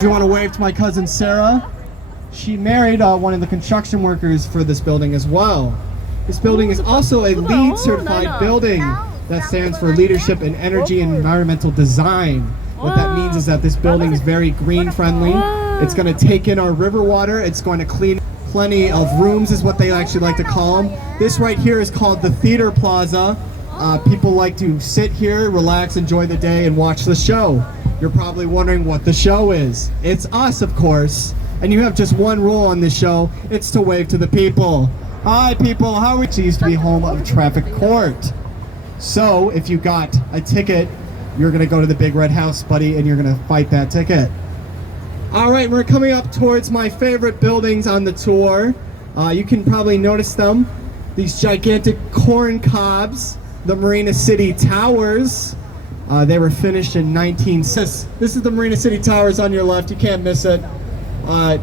I want to wave to my cousin Sarah. She married one of the construction workers for this building as well. This building is also a LEED certified building that stands for Leadership in Energy and Environmental Design. What that means is that this building is very green friendly. It's going to take in our river water. It's going to clean plenty of rooms is what they actually like to call them. This right here is called the Theater Plaza. People like to sit here, relax, enjoy the day, and watch the show. You're probably wondering what the show is. It's us, of course. And you have just one rule on this show. It's to wave to the people. Hi, people. How are we? It used to be home of traffic court. So if you got a ticket, you're going to go to the big red house, buddy, and you're going to fight that ticket. All right, we're coming up towards my favorite buildings on the tour. You can probably notice them. These gigantic corn cobs, the Marina City Towers. They were finished in 1960. This is the Marina City Towers on your left. You can't miss it.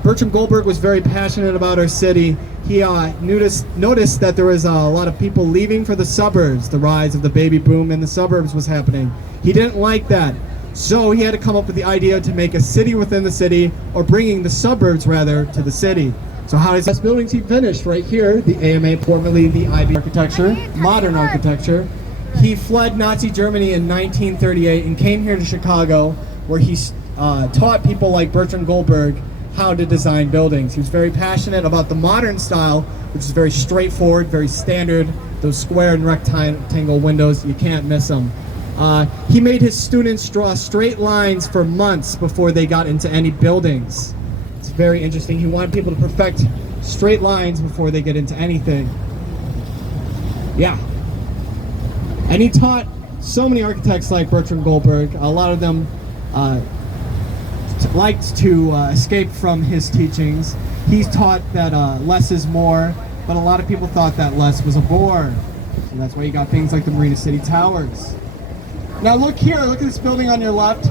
Bertram Goldberg was very passionate about our city. He noticed that there was a lot of people leaving for the suburbs. The rise of the baby boom in the suburbs was happening. He didn't like that. So he had to come up with the idea to make a city within the city, or bringing the suburbs rather to the city. So how does this building he finished? Right here, the AMA, formerly the IB architecture, modern architecture. He fled Nazi Germany in 1938 and came here to Chicago, where he taught people like Bertram Goldberg how to design buildings. He was very passionate about the modern style, which is very straightforward, very standard. Those square and rectangle windows, you can't miss them. He made his students draw straight lines for months before they got into any buildings. It's very interesting. He wanted people to perfect straight lines before they get into anything. Yeah. And he taught so many architects like Bertram Goldberg. A lot of them liked to escape from his teachings. He's taught that less is more, but a lot of people thought that less was a bore. So that's why you got things like the Marina City Towers. Now look here, look at this building on your left.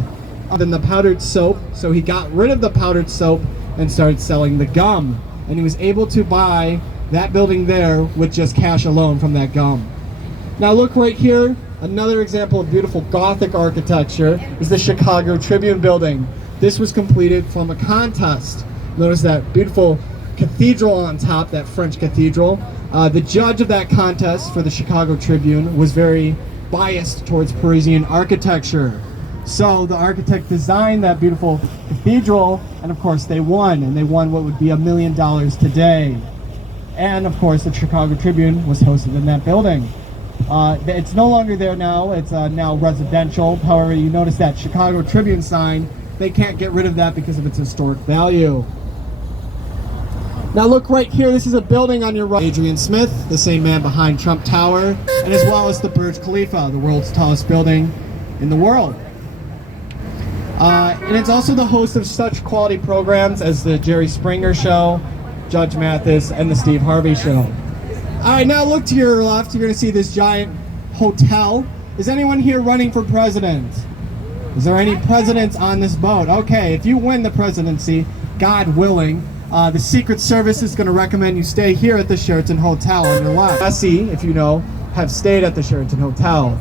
Then the powdered soap. So he got rid of the powdered soap and started selling the gum. And he was able to buy that building there with just cash alone from that gum. Now look right here, another example of beautiful Gothic architecture is the Chicago Tribune building. This was completed from a contest. Notice that beautiful cathedral on top, that French cathedral. The judge of that contest for the Chicago Tribune was very biased towards Parisian architecture. So the architect designed that beautiful cathedral, and of course they won, and they won what would be $1 million today. And of course the Chicago Tribune was hosted in that building. It's no longer there now, it's now residential. However, you notice that Chicago Tribune sign, they can't get rid of that because of its historic value. Now look right here, this is a building on your right. Adrian Smith, the same man behind Trump Tower, and as well as the Burj Khalifa, the world's tallest building in the world. And it's also the host of such quality programs as the Jerry Springer Show, Judge Mathis, and the Steve Harvey Show. Alright, now look to your left, you're going to see this giant hotel. Is anyone here running for president? Is there any presidents on this boat? Okay, if you win the presidency, God willing, the Secret Service is going to recommend you stay here at the Sheraton Hotel on your left. Jesse, if you know, have stayed at the Sheraton Hotel.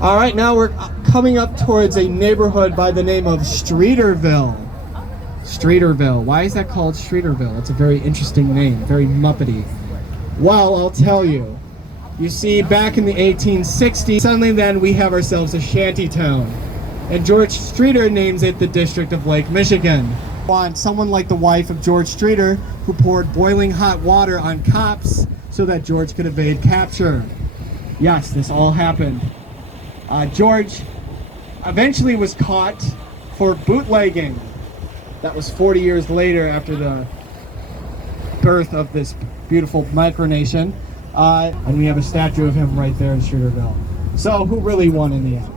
Alright, now we're coming up towards a neighborhood by the name of Streeterville. Streeterville. Why is that called Streeterville? It's a very interesting name, very Muppety. Well, I'll tell you. You see, back in the 1860s, suddenly then we have ourselves a shanty town. And George Streeter names it the District of Lake Michigan. Want someone like the wife of George Streeter who poured boiling hot water on cops so that George could evade capture. Yes, this all happened. George eventually was caught for bootlegging. That was 40 years later after the birth of this beautiful micronation. And we have a statue of him right there in Streeterville. So who really won in the end?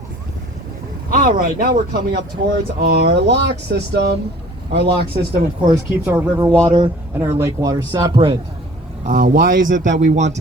Alright, now we're coming up towards our lock system. Our lock system, of course, keeps our river water and our lake water separate. Why is it that we want to